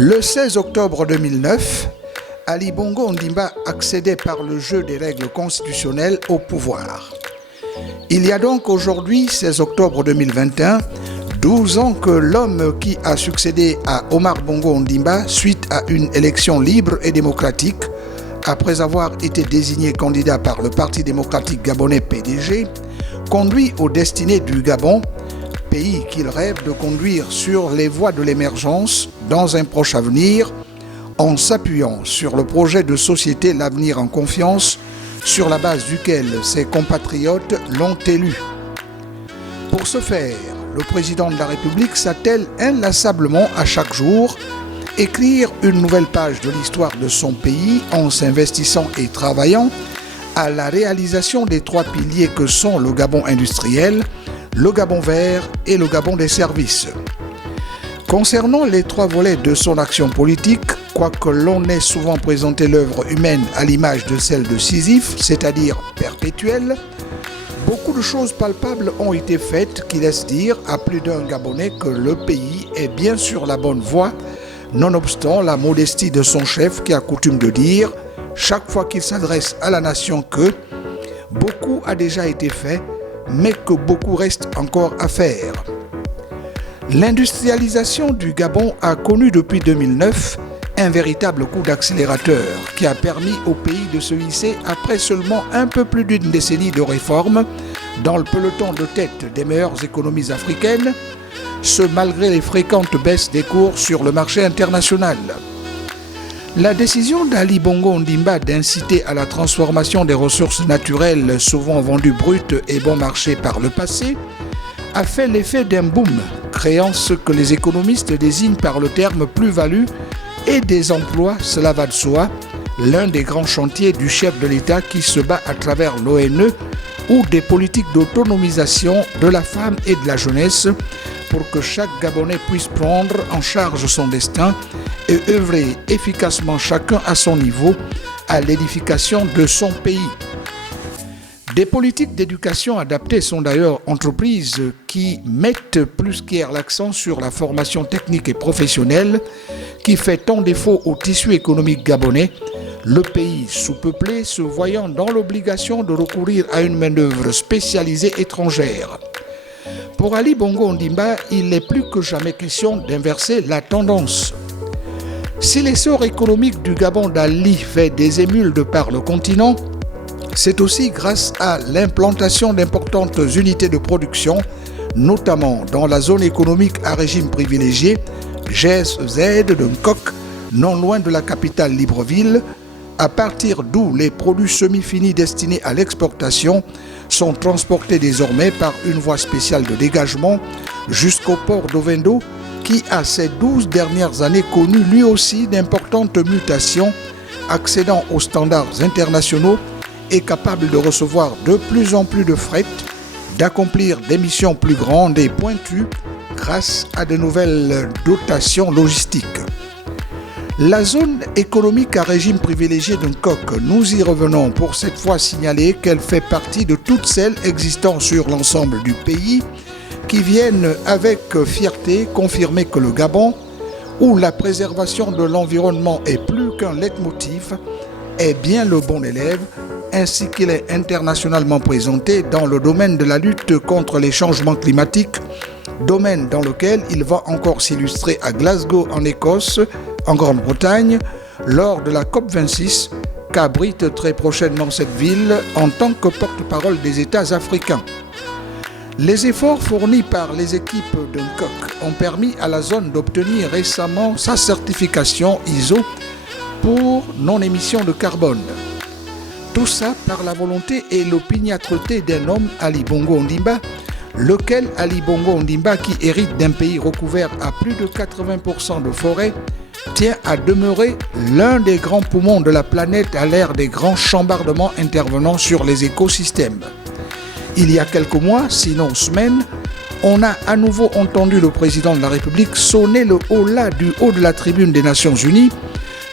Le 16 octobre 2009, Ali Bongo Ondimba accédait par le jeu des règles constitutionnelles au pouvoir. Il y a donc aujourd'hui, 16 octobre 2021, 12 ans que l'homme qui a succédé à Omar Bongo Ondimba suite à une élection libre et démocratique, après avoir été désigné candidat par le Parti démocratique gabonais PDG, conduit aux destinées du Gabon, pays qu'il rêve de conduire sur les voies de l'émergence dans un proche avenir, en s'appuyant sur le projet de société L'Avenir en confiance, sur la base duquel ses compatriotes l'ont élu. Pour ce faire, le président de la République s'attelle inlassablement à chaque jour écrire une nouvelle page de l'histoire de son pays en s'investissant et travaillant à la réalisation des trois piliers que sont le Gabon industriel, le Gabon vert et le Gabon des services. Concernant les trois volets de son action politique, quoique l'on ait souvent présenté l'œuvre humaine à l'image de celle de Sisyphe, c'est-à-dire perpétuelle, beaucoup de choses palpables ont été faites qui laissent dire à plus d'un Gabonais que le pays est bien sur la bonne voie, nonobstant la modestie de son chef qui a coutume de dire, chaque fois qu'il s'adresse à la nation, que beaucoup a déjà été fait, mais que beaucoup reste encore à faire. L'industrialisation du Gabon a connu depuis 2009 un véritable coup d'accélérateur qui a permis au pays de se hisser après seulement un peu plus d'une décennie de réformes dans le peloton de tête des meilleures économies africaines, ce malgré les fréquentes baisses des cours sur le marché international. La décision d'Ali Bongo Ondimba d'inciter à la transformation des ressources naturelles souvent vendues brutes et bon marché par le passé a fait l'effet d'un boom, créant ce que les économistes désignent par le terme plus-value et des emplois, cela va de soi, l'un des grands chantiers du chef de l'État qui se bat à travers l'ONE ou des politiques d'autonomisation de la femme et de la jeunesse pour que chaque Gabonais puisse prendre en charge son destin et œuvrer efficacement chacun à son niveau à l'édification de son pays. Des politiques d'éducation adaptées sont d'ailleurs entreprises qui mettent plus qu'hier l'accent sur la formation technique et professionnelle qui fait tant défaut au tissu économique gabonais, le pays sous-peuplé se voyant dans l'obligation de recourir à une main-d'œuvre spécialisée étrangère. Pour Ali Bongo Ondimba, il n'est plus que jamais question d'inverser la tendance. Si l'essor économique du Gabon d'Ali fait des émules de par le continent, c'est aussi grâce à l'implantation d'importantes unités de production, notamment dans la zone économique à régime privilégié, GSZ de Nkok, non loin de la capitale Libreville, à partir d'où les produits semi-finis destinés à l'exportation sont transportés désormais par une voie spéciale de dégagement jusqu'au port d'Ovendo qui a ces 12 dernières années connu lui aussi d'importantes mutations, accédant aux standards internationaux et capable de recevoir de plus en plus de fret, d'accomplir des missions plus grandes et pointues grâce à de nouvelles dotations logistiques. La zone économique à régime privilégié de Nkok, nous y revenons pour cette fois signaler qu'elle fait partie de toutes celles existant sur l'ensemble du pays qui viennent avec fierté confirmer que le Gabon, où la préservation de l'environnement est plus qu'un leitmotiv, est bien le bon élève, ainsi qu'il est internationalement présenté dans le domaine de la lutte contre les changements climatiques, domaine dans lequel il va encore s'illustrer à Glasgow en Écosse, en Grande-Bretagne, lors de la COP26, qu'abrite très prochainement cette ville en tant que porte-parole des États africains. Les efforts fournis par les équipes de Nkok ont permis à la zone d'obtenir récemment sa certification ISO pour non-émission de carbone. Tout ça par la volonté et l'opiniâtreté d'un homme, Ali Bongo Ondimba, lequel Ali Bongo Ondimba, qui hérite d'un pays recouvert à plus de 80% de forêt, tient à demeurer l'un des grands poumons de la planète à l'ère des grands chambardements intervenant sur les écosystèmes. Il y a quelques mois, sinon semaines, on a à nouveau entendu le président de la République sonner le holà du haut de la tribune des Nations Unies,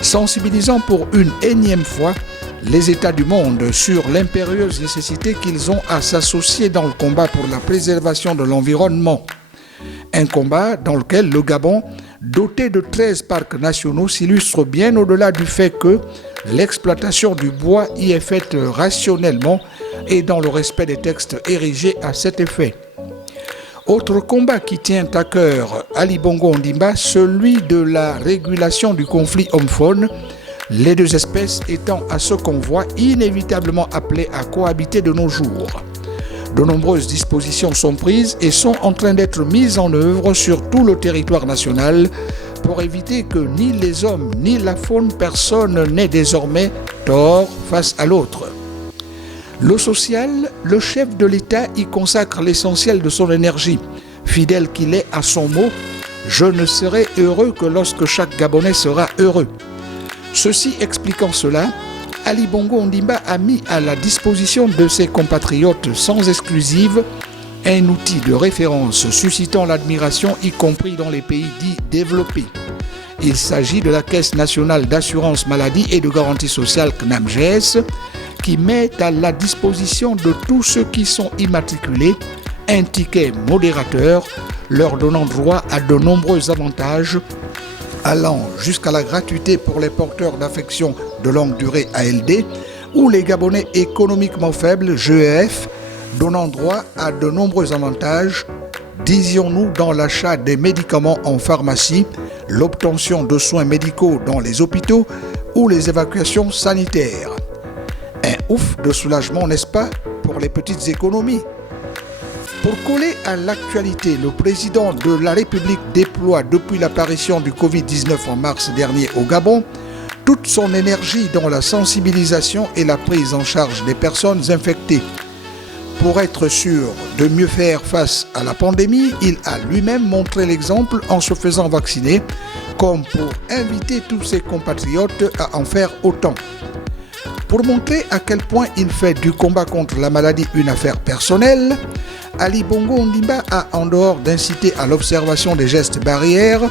sensibilisant pour une énième fois les États du monde sur l'impérieuse nécessité qu'ils ont à s'associer dans le combat pour la préservation de l'environnement. Un combat dans lequel le Gabon doté de 13 parcs nationaux, s'illustre bien au-delà du fait que l'exploitation du bois y est faite rationnellement et dans le respect des textes érigés à cet effet. Autre combat qui tient à cœur Ali Bongo Ondimba, celui de la régulation du conflit homme-faune, les deux espèces étant à ce qu'on voit inévitablement appelées à cohabiter de nos jours. De nombreuses dispositions sont prises et sont en train d'être mises en œuvre sur tout le territoire national pour éviter que ni les hommes ni la faune, personne n'ait désormais tort face à l'autre. Le social, le chef de l'État y consacre l'essentiel de son énergie. Fidèle qu'il est à son mot, je ne serai heureux que lorsque chaque Gabonais sera heureux. Ceci expliquant cela, Ali Bongo Ondimba a mis à la disposition de ses compatriotes sans exclusive un outil de référence suscitant l'admiration, y compris dans les pays dits développés. Il s'agit de la Caisse nationale d'assurance maladie et de garantie sociale CNAMGS, qui met à la disposition de tous ceux qui sont immatriculés un ticket modérateur leur donnant droit à de nombreux avantages allant jusqu'à la gratuité pour les porteurs d'affections de longue durée ALD ou les Gabonais économiquement faibles GEF donnant droit à de nombreux avantages, disions-nous dans l'achat des médicaments en pharmacie, l'obtention de soins médicaux dans les hôpitaux ou les évacuations sanitaires. Un ouf de soulagement, n'est-ce pas, pour les petites économies? Pour coller à l'actualité, le président de la République déploie depuis l'apparition du Covid-19 en mars dernier au Gabon toute son énergie dans la sensibilisation et la prise en charge des personnes infectées. Pour être sûr de mieux faire face à la pandémie, il a lui-même montré l'exemple en se faisant vacciner, comme pour inviter tous ses compatriotes à en faire autant. Pour montrer à quel point il fait du combat contre la maladie une affaire personnelle, Ali Bongo Ondimba a, en dehors d'inciter à l'observation des gestes barrières,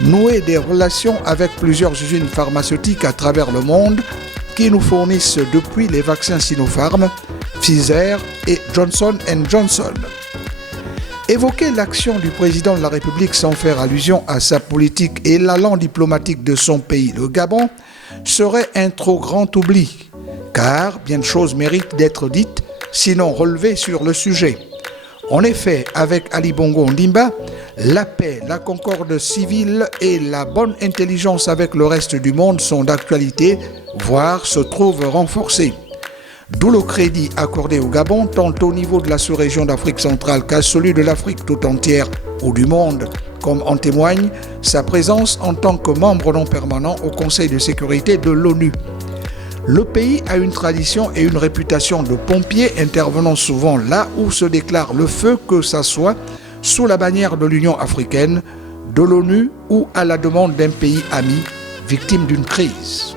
noué des relations avec plusieurs usines pharmaceutiques à travers le monde qui nous fournissent depuis les vaccins Sinopharm, Pfizer et Johnson & Johnson. Évoquer l'action du président de la République sans faire allusion à sa politique et l'allant diplomatique de son pays, le Gabon, serait un trop grand oubli, car bien de choses méritent d'être dites, sinon relevées sur le sujet. En effet, avec Ali Bongo Ondimba, la paix, la concorde civile et la bonne intelligence avec le reste du monde sont d'actualité, voire se trouvent renforcées. D'où le crédit accordé au Gabon, tant au niveau de la sous-région d'Afrique centrale qu'à celui de l'Afrique tout entière ou du monde, comme en témoigne sa présence en tant que membre non permanent au Conseil de sécurité de l'ONU. Le pays a une tradition et une réputation de pompier intervenant souvent là où se déclare le feu, que ça soit sous la bannière de l'Union africaine, de l'ONU ou à la demande d'un pays ami victime d'une crise.